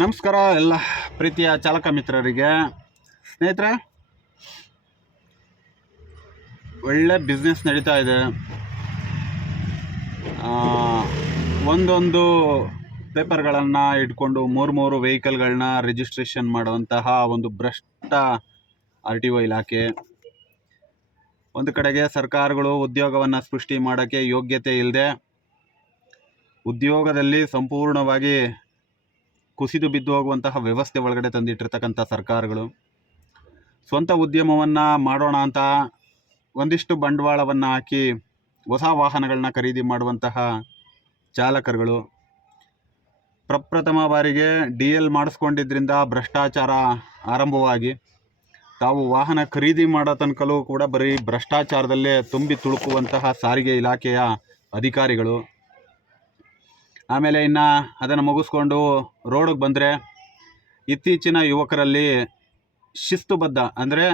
ನಮಸ್ಕಾರ ಎಲ್ಲ ಪ್ರೀತಿಯ ಚಾಲಕ ಮಿತ್ರರಿಗೆ. ಸ್ನೇಹಿತರೆ, ಒಳ್ಳೆ ಬಿಸ್ನೆಸ್ ನಡೀತಾ ಇದೆ. ಒಂದೊಂದು ಪೇಪರ್ಗಳನ್ನು ಇಟ್ಕೊಂಡು ಮೂರು ಮೂರು ವೆಹಿಕಲ್ಗಳನ್ನ ರಿಜಿಸ್ಟ್ರೇಷನ್ ಮಾಡುವಂತಹ ಒಂದು ಭ್ರಷ್ಟ ಆರ್ ಟಿ ಒ ಇಲಾಖೆ. ಒಂದು ಕಡೆಗೆ ಸರ್ಕಾರಗಳು ಉದ್ಯೋಗವನ್ನು ಸೃಷ್ಟಿ ಮಾಡೋಕ್ಕೆ ಯೋಗ್ಯತೆ ಇಲ್ಲದೆ ಉದ್ಯೋಗದಲ್ಲಿ ಸಂಪೂರ್ಣವಾಗಿ ಕುಸಿದು ಬಿದ್ದು ಹೋಗುವಂತಹ ವ್ಯವಸ್ಥೆ ಒಳಗಡೆ ತಂದಿಟ್ಟಿರ್ತಕ್ಕಂಥ ಸರ್ಕಾರಗಳು. ಸ್ವಂತ ಉದ್ಯಮವನ್ನು ಮಾಡೋಣ ಅಂತ ಒಂದಿಷ್ಟು ಬಂಡವಾಳವನ್ನು ಹಾಕಿ ಹೊಸ ವಾಹನಗಳನ್ನ ಖರೀದಿ ಮಾಡುವಂತಹ ಚಾಲಕರುಗಳು. ಪ್ರಪ್ರಥಮ ಬಾರಿಗೆ ಡಿ ಎಲ್ ಮಾಡಿಸ್ಕೊಂಡಿದ್ದರಿಂದ ಭ್ರಷ್ಟಾಚಾರ ಆರಂಭವಾಗಿ ತಾವು ವಾಹನ ಖರೀದಿ ಮಾಡೋ ತನಕಲ್ಲೂ ಕೂಡ ಬರೀ ಭ್ರಷ್ಟಾಚಾರದಲ್ಲೇ ತುಂಬಿ ತುಳುಕುವಂತಹ ಸಾರಿಗೆ ಇಲಾಖೆಯ ಅಧಿಕಾರಿಗಳು. ಆಮೇಲೆ ಇನ್ನು ಅದನ್ನು ಮುಗಿಸ್ಕೊಂಡು ರೋಡಿಗೆ ಬಂದರೆ ಇತ್ತೀಚಿನ ಯುವಕರಲ್ಲಿ ಶಿಸ್ತುಬದ್ಧ ಅಂದರೆ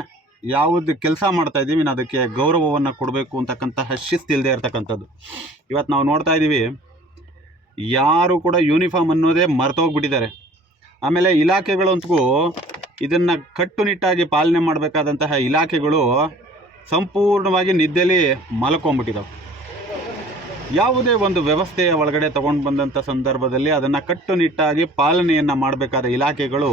ಯಾವುದು ಕೆಲಸ ಮಾಡ್ತಾ ಇದ್ದೀವಿ ಅದಕ್ಕೆ ಗೌರವವನ್ನು ಕೊಡಬೇಕು ಅಂತಕ್ಕಂತಹ ಶಿಸ್ತು ಇಲ್ಲದೆ ಇರತಕ್ಕಂಥದ್ದು. ಇವತ್ತು ನಾವು ನೋಡ್ತಾ ಇದ್ದೀವಿ, ಯಾರು ಕೂಡ ಯೂನಿಫಾರ್ಮ್ ಅನ್ನೋದೇ ಮರ್ತೋಗ್ಬಿಟ್ಟಿದ್ದಾರೆ. ಆಮೇಲೆ ಇಲಾಖೆಗಳಂತೂ ಇದನ್ನು ಕಟ್ಟುನಿಟ್ಟಾಗಿ ಪಾಲನೆ ಮಾಡಬೇಕಾದಂತಹ ಇಲಾಖೆಗಳು ಸಂಪೂರ್ಣವಾಗಿ ನಿದ್ದೆಯಲ್ಲಿ ಮಲ್ಕೊಂಡ್ಬಿಟ್ಟಿದ್ದಾವೆ ಯಾವುದೇ ಒಂದು ವ್ಯವಸ್ಥೆಯ ಒಳಗಡೆ ತಗೊಂಡು ಬಂದಂಥ ಸಂದರ್ಭದಲ್ಲಿ ಅದನ್ನು ಕಟ್ಟುನಿಟ್ಟಾಗಿ ಪಾಲನೆಯನ್ನು ಮಾಡಬೇಕಾದ ಇಲಾಖೆಗಳು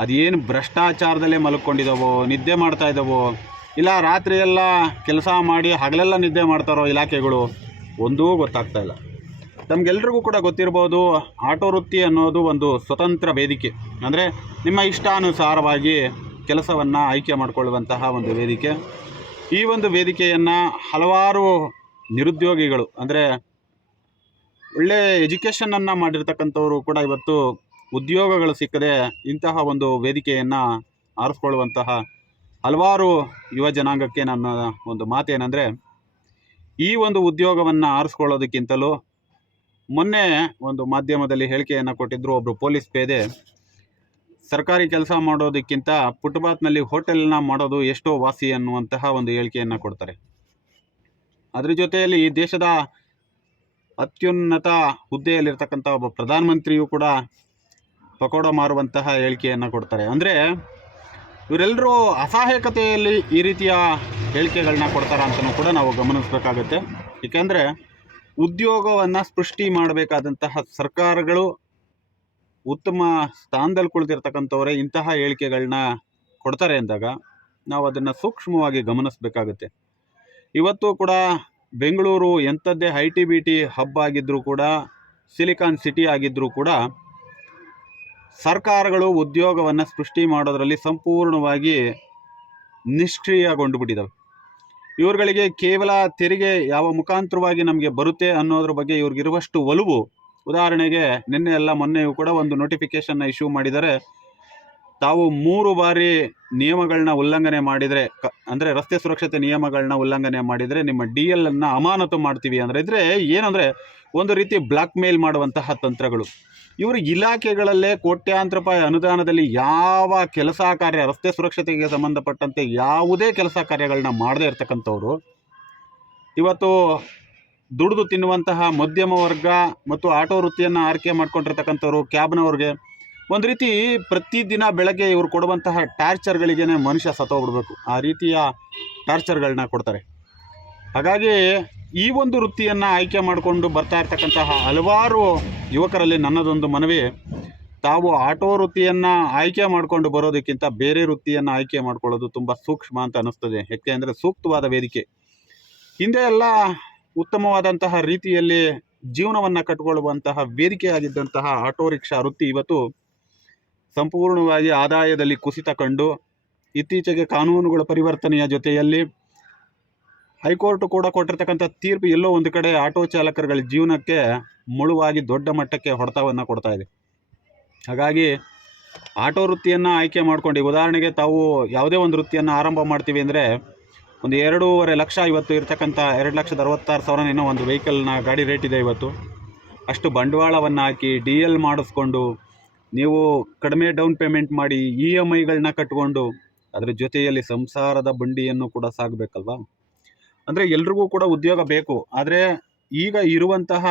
ಅದೇನು ಭ್ರಷ್ಟಾಚಾರದಲ್ಲೇ ಮಲ್ಕೊಂಡಿದ್ದಾವೋ ನಿದ್ದೆ ಮಾಡ್ತಾ ಇದ್ದಾವೋ ಇಲ್ಲ ರಾತ್ರಿ ಎಲ್ಲ ಕೆಲಸ ಮಾಡಿ ಹಗಲೆಲ್ಲ ನಿದ್ದೆ ಮಾಡ್ತಾರೋ ಇಲಾಖೆಗಳು, ಒಂದೂ ಗೊತ್ತಾಗ್ತಾ ಇಲ್ಲ. ನಮಗೆಲ್ರಿಗೂ ಕೂಡ ಗೊತ್ತಿರ್ಬೋದು, ಆಟೋ ವೃತ್ತಿ ಅನ್ನೋದು ಒಂದು ಸ್ವತಂತ್ರ ವೇದಿಕೆ. ಅಂದರೆ ನಿಮ್ಮ ಇಷ್ಟಾನುಸಾರವಾಗಿ ಕೆಲಸವನ್ನು ಆಯ್ಕೆ ಮಾಡಿಕೊಳ್ಳುವಂತಹ ಒಂದು ವೇದಿಕೆ. ಈ ಒಂದು ವೇದಿಕೆಯನ್ನು ಹಲವಾರು ನಿರುದ್ಯೋಗಿಗಳು. ಅಂದರೆ ಒಳ್ಳೆ ಎಜುಕೇಷನನ್ನು ಮಾಡಿರ್ತಕ್ಕಂಥವರು ಕೂಡ ಇವತ್ತು ಉದ್ಯೋಗಗಳು ಸಿಕ್ಕದೆ ಇಂತಹ ಒಂದು ವೇದಿಕೆಯನ್ನು ಆರಿಸ್ಕೊಳ್ಳುವಂತಹ ಹಲವಾರು ಯುವ ಜನಾಂಗಕ್ಕೆ ನನ್ನ ಒಂದು ಮಾತೇನೆಂದರೆ, ಈ ಒಂದು ಉದ್ಯೋಗವನ್ನು ಆರಿಸ್ಕೊಳ್ಳೋದಕ್ಕಿಂತಲೂ ಮೊನ್ನೆ ಒಂದು ಮಾಧ್ಯಮದಲ್ಲಿ ಹೇಳಿಕೆಯನ್ನು ಕೊಟ್ಟಿದ್ದರು ಒಬ್ಬರು ಪೊಲೀಸ್ ಪೇದೆ, ಸರ್ಕಾರಿ ಕೆಲಸ ಮಾಡೋದಕ್ಕಿಂತ ಫುಟ್ಪಾತ್ನಲ್ಲಿ ಹೋಟೆಲ್ನ ಮಾಡೋದು ಎಷ್ಟೋ ವಾಸಿ ಅನ್ನುವಂತಹ ಒಂದು ಹೇಳಿಕೆಯನ್ನು ಕೊಡ್ತಾರೆ. ಅದ್ರ ಜೊತೆಯಲ್ಲಿ ದೇಶದ ಅತ್ಯುನ್ನತ ಹುದ್ದೆಯಲ್ಲಿರ್ತಕ್ಕಂಥ ಒಬ್ಬ ಪ್ರಧಾನಮಂತ್ರಿಯೂ ಕೂಡ ಪಕೋಡ ಮಾರುವಂತಹ ಹೇಳಿಕೆಯನ್ನು ಕೊಡ್ತಾರೆ. ಅಂದರೆ ಇವರೆಲ್ಲರೂ ಅಸಹಾಯಕತೆಯಲ್ಲಿ ಈ ರೀತಿಯ ಹೇಳಿಕೆಗಳನ್ನ ಕೊಡ್ತಾರ ಅಂತಲೂ ಕೂಡ ನಾವು ಗಮನಿಸಬೇಕಾಗತ್ತೆ. ಏಕೆಂದರೆ ಉದ್ಯೋಗವನ್ನು ಸೃಷ್ಟಿ ಮಾಡಬೇಕಾದಂತಹ ಸರ್ಕಾರಗಳು ಉತ್ತಮ ಸ್ಥಾನದಲ್ಲಿ ಕುಳಿತಿರ್ತಕ್ಕಂಥವರೇ ಇಂತಹ ಹೇಳಿಕೆಗಳನ್ನ ಕೊಡ್ತಾರೆ ಅಂದಾಗ ನಾವು ಅದನ್ನು ಸೂಕ್ಷ್ಮವಾಗಿ ಗಮನಿಸಬೇಕಾಗುತ್ತೆ. ಇವತ್ತು ಕೂಡ Bengaluru ಎಂಥದ್ದೇ I T B T hub ಆಗಿದ್ದರೂ ಕೂಡ, ಸಿಲಿಕಾನ್ ಸಿಟಿ ಆಗಿದ್ದರೂ ಕೂಡ ಸರ್ಕಾರಗಳು ಉದ್ಯೋಗವನ್ನು ಸೃಷ್ಟಿ ಮಾಡೋದರಲ್ಲಿ ಸಂಪೂರ್ಣವಾಗಿ ನಿಷ್ಕ್ರಿಯಗೊಂಡು ಬಿಟ್ಟಿದ್ದಾವೆ ಇವ್ರುಗಳಿಗೆ ಕೇವಲ ತೆರಿಗೆ ಯಾವ ಮುಖಾಂತರವಾಗಿ ನಮಗೆ ಬರುತ್ತೆ ಅನ್ನೋದ್ರ ಬಗ್ಗೆ ಇವ್ರಿಗಿರುವಷ್ಟು ಒಲವು. ಉದಾಹರಣೆಗೆ ನಿನ್ನೆ ಎಲ್ಲ ಮೊನ್ನೆಯೂ ಕೂಡ ಒಂದು ನೋಟಿಫಿಕೇಶನ್ನ ಇಶ್ಯೂ ಮಾಡಿದರೆ ತಾವು ಮೂರು ಬಾರಿ ನಿಯಮಗಳನ್ನ ಉಲ್ಲಂಘನೆ ಮಾಡಿದರೆ, ಕ, ಅಂದರೆ ರಸ್ತೆ ಸುರಕ್ಷತೆ ನಿಯಮಗಳನ್ನ ಉಲ್ಲಂಘನೆ ಮಾಡಿದರೆ ನಿಮ್ಮ ಡಿ ಎಲ್ ಅನ್ನು ಅಮಾನತು ಮಾಡ್ತೀವಿ ಅಂದರೆ ಇದ್ರೆ ಏನಂದರೆ ಒಂದು ರೀತಿ ಬ್ಲಾಕ್ ಮೇಲ್ ಮಾಡುವಂತಹ ತಂತ್ರಗಳು. ಇವರು ಇಲಾಖೆಗಳಲ್ಲೇ ಕೋಟ್ಯಾಂತರ ರೂಪಾಯಿ ಅನುದಾನದಲ್ಲಿ ಯಾವ ಕೆಲಸ ಕಾರ್ಯ, ರಸ್ತೆ ಸುರಕ್ಷತೆಗೆ ಸಂಬಂಧಪಟ್ಟಂತೆ ಯಾವುದೇ ಕೆಲಸ ಕಾರ್ಯಗಳನ್ನ ಮಾಡದೇ ಇರತಕ್ಕಂಥವ್ರು. ಇವತ್ತು ದುಡಿದು ತಿನ್ನುವಂತಹ ಮಧ್ಯಮ ವರ್ಗ ಮತ್ತು ಆಟೋ ವೃತ್ತಿಯನ್ನು ಆಯ್ಕೆ ಮಾಡ್ಕೊಂಡಿರ್ತಕ್ಕಂಥವ್ರು, ಕ್ಯಾಬ್ನವ್ರಿಗೆ ಒಂದು ರೀತಿ ಪ್ರತಿದಿನ ಬೆಳಗ್ಗೆ ಇವರು ಕೊಡುವಂತಹ ಟಾರ್ಚರ್ಗಳಿಗೆ ಮನುಷ್ಯ ಸತ್ತೋಗ್ಬಿಡ್ಬೇಕು. ಆ ರೀತಿಯ ಟಾರ್ಚರ್ಗಳನ್ನ ಕೊಡ್ತಾರೆ. ಹಾಗಾಗಿ ಈ ಒಂದು ವೃತ್ತಿಯನ್ನು ಆಯ್ಕೆ ಮಾಡಿಕೊಂಡು ಬರ್ತಾ ಇರ್ತಕ್ಕಂತಹ ಹಲವಾರು ಯುವಕರಲ್ಲಿ ನನ್ನದೊಂದು ಮನವಿ, ತಾವು ಆಟೋ ವೃತ್ತಿಯನ್ನು ಆಯ್ಕೆ ಮಾಡಿಕೊಂಡು ಬರೋದಕ್ಕಿಂತ ಬೇರೆ ವೃತ್ತಿಯನ್ನು ಆಯ್ಕೆ ಮಾಡ್ಕೊಳ್ಳೋದು ತುಂಬ ಸೂಕ್ಷ್ಮ ಅಂತ ಅನ್ನಿಸ್ತದೆ. ಯಾಕೆ ಅಂದರೆ ಸೂಕ್ತವಾದ ವೇದಿಕೆ. ಹಿಂದೆ ಎಲ್ಲ ಉತ್ತಮವಾದಂತಹ ರೀತಿಯಲ್ಲಿ ಜೀವನವನ್ನು ಕಟ್ಟಿಕೊಳ್ಳುವಂತಹ ವೇದಿಕೆಯಾಗಿದ್ದಂತಹ ಆಟೋ ರಿಕ್ಷಾ ವೃತ್ತಿ ಇವತ್ತು ಸಂಪೂರ್ಣವಾಗಿ ಆದಾಯದಲ್ಲಿ ಕುಸಿತ ಕಂಡು ಇತ್ತೀಚೆಗೆ ಕಾನೂನುಗಳ ಪರಿವರ್ತನೆಯ ಜೊತೆಯಲ್ಲಿ ಹೈಕೋರ್ಟ್ ಕೂಡ ಕೊಟ್ಟಿರ್ತಕ್ಕಂಥ ತೀರ್ಪು ಎಲ್ಲೋ ಒಂದು ಕಡೆ ಆಟೋ ಚಾಲಕರುಗಳ ಜೀವನಕ್ಕೆ ಮುಳುವಾಗಿ ದೊಡ್ಡ ಮಟ್ಟಕ್ಕೆ ಹೊಡೆತವನ್ನು ಕೊಡ್ತಾ ಇದೆ. ಹಾಗಾಗಿ ಆಟೋ ವೃತ್ತಿಯನ್ನು ಆಯ್ಕೆ ಮಾಡ್ಕೊಂಡು ಉದಾಹರಣೆಗೆ ತಾವು ಯಾವುದೇ ಒಂದು ವೃತ್ತಿಯನ್ನು ಆರಂಭ ಮಾಡ್ತೀವಿ ಅಂದರೆ ಒಂದು ಎರಡೂವರೆ ಲಕ್ಷ ಇವತ್ತು ಇರತಕ್ಕಂಥ ಎರಡು ಲಕ್ಷದ ಅರವತ್ತಾರು ಸಾವಿರ ಏನೋ ಒಂದು ವೆಹಿಕಲ್ನ ಗಾಡಿ ರೇಟ್ ಇದೆ ಇವತ್ತು. ಅಷ್ಟು ಬಂಡವಾಳವನ್ನು ಹಾಕಿ ಡಿ ಎಲ್ ಮಾಡಿಸ್ಕೊಂಡು ನೀವು ಕಡಿಮೆ ಡೌನ್ ಪೇಮೆಂಟ್ ಮಾಡಿ ಇ ಎಂ ಐಗಳನ್ನ ಕಟ್ಕೊಂಡು ಅದರ ಜೊತೆಯಲ್ಲಿ ಸಂಸಾರದ ಬಂಡಿಯನ್ನು ಕೂಡ ಸಾಗಬೇಕಲ್ವಾ ಅಂದರೆ ಎಲ್ರಿಗೂ ಕೂಡ ಉದ್ಯೋಗ ಬೇಕು. ಆದರೆ ಈಗ ಇರುವಂತಹ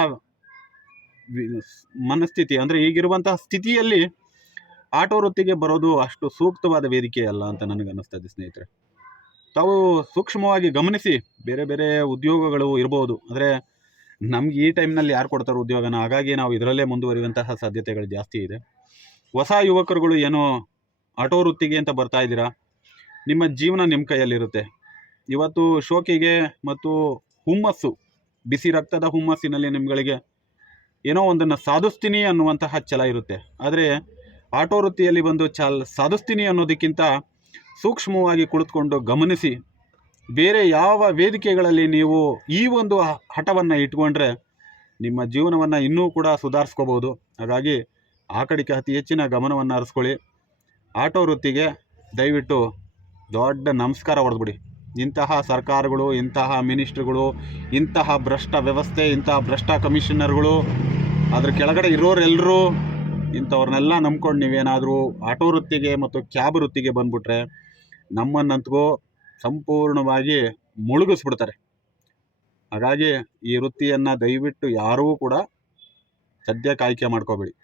ಮನಸ್ಥಿತಿ, ಅಂದರೆ ಈಗಿರುವಂತಹ ಸ್ಥಿತಿಯಲ್ಲಿ ಆಟೋ ವೃತ್ತಿಗೆ ಬರೋದು ಅಷ್ಟು ಸೂಕ್ತವಾದ ವೇದಿಕೆ ಅಲ್ಲ ಅಂತ ನನಗೆ ಅನ್ನಿಸ್ತಾ ಸ್ನೇಹಿತರೆ. ತಾವು ಸೂಕ್ಷ್ಮವಾಗಿ ಗಮನಿಸಿ, ಬೇರೆ ಬೇರೆ ಉದ್ಯೋಗಗಳು ಇರ್ಬೋದು. ಅಂದರೆ ನಮ್ಗೆ ಈ ಟೈಮ್ನಲ್ಲಿ ಯಾರು ಕೊಡ್ತಾರೋ ಉದ್ಯೋಗನ, ಹಾಗಾಗಿ ನಾವು ಇದರಲ್ಲೇ ಮುಂದುವರಿಯುವಂತಹ ಸಾಧ್ಯತೆಗಳು ಜಾಸ್ತಿ ಇದೆ. ಹೊಸ ಯುವಕರುಗಳು ಏನೋ ಆಟೋ ವೃತ್ತಿಗೆ ಅಂತ ಬರ್ತಾ ಇದ್ದೀರಾ? ನಿಮ್ಮ ಜೀವನ ನಿಮ್ಮ ಕೈಯಲ್ಲಿರುತ್ತೆ. ಇವತ್ತು ಶೋಕಿಗೆ ಮತ್ತು ಹುಮ್ಮಸ್ಸು, ಬಿಸಿ ರಕ್ತದ ಹುಮ್ಮಸ್ಸಿನಲ್ಲಿ ನಿಮ್ಗಳಿಗೆ ಏನೋ ಒಂದನ್ನು ಸಾಧಿಸ್ತೀನಿ ಅನ್ನುವಂತಹ ಛಲ ಇರುತ್ತೆ. ಆದರೆ ಆಟೋ ವೃತ್ತಿಯಲ್ಲಿ ಬಂದು ಚಾಲ್ ಸಾಧಿಸ್ತೀನಿ ಅನ್ನೋದಕ್ಕಿಂತ ಸೂಕ್ಷ್ಮವಾಗಿ ಕುಳಿತುಕೊಂಡು ಗಮನಿಸಿ, ಬೇರೆ ಯಾವ ವೇದಿಕೆಗಳಲ್ಲಿ ನೀವು ಈ ಒಂದು ಹಠವನ್ನು ಇಟ್ಕೊಂಡ್ರೆ ನಿಮ್ಮ ಜೀವನವನ್ನು ಇನ್ನೂ ಕೂಡ ಸುಧಾರಿಸ್ಕೋಬೋದು. ಹಾಗಾಗಿ ಆ ಕಡೆಗೆ ಅತಿ ಹೆಚ್ಚಿನ ಗಮನವನ್ನು ಹರಿಸ್ಕೊಳ್ಳಿ. ಆಟೋ ವೃತ್ತಿಗೆ ದಯವಿಟ್ಟು ದೊಡ್ಡ ನಮಸ್ಕಾರ ಹೊಡೆದ್ಬಿಡಿ. ಇಂತಹ ಸರ್ಕಾರಗಳು, ಇಂತಹ ಮಿನಿಸ್ಟ್ರುಗಳು, ಇಂತಹ ಭ್ರಷ್ಟ ವ್ಯವಸ್ಥೆ, ಇಂತಹ ಭ್ರಷ್ಟ ಕಮಿಷನರ್ಗಳು, ಅದ್ರ ಕೆಳಗಡೆ ಇರೋರೆಲ್ಲರೂ ಇಂಥವ್ರನ್ನೆಲ್ಲ ನಂಬ್ಕೊಂಡು ನೀವೇನಾದರೂ ಆಟೋ ವೃತ್ತಿಗೆ ಮತ್ತು ಕ್ಯಾಬ್ ವೃತ್ತಿಗೆ ಬಂದುಬಿಟ್ರೆ ನಮ್ಮನ್ನಂತಗೂ ಸಂಪೂರ್ಣವಾಗಿ ಮುಳುಗಿಸ್ಬಿಡ್ತಾರೆ. ಹಾಗಾಗಿ ಈ ವೃತ್ತಿಯನ್ನು ದಯವಿಟ್ಟು ಯಾರೂ ಕೂಡ ಸದ್ಯಕ್ಕೆ ಆಯ್ಕೆ ಮಾಡ್ಕೋಬೇಡಿ.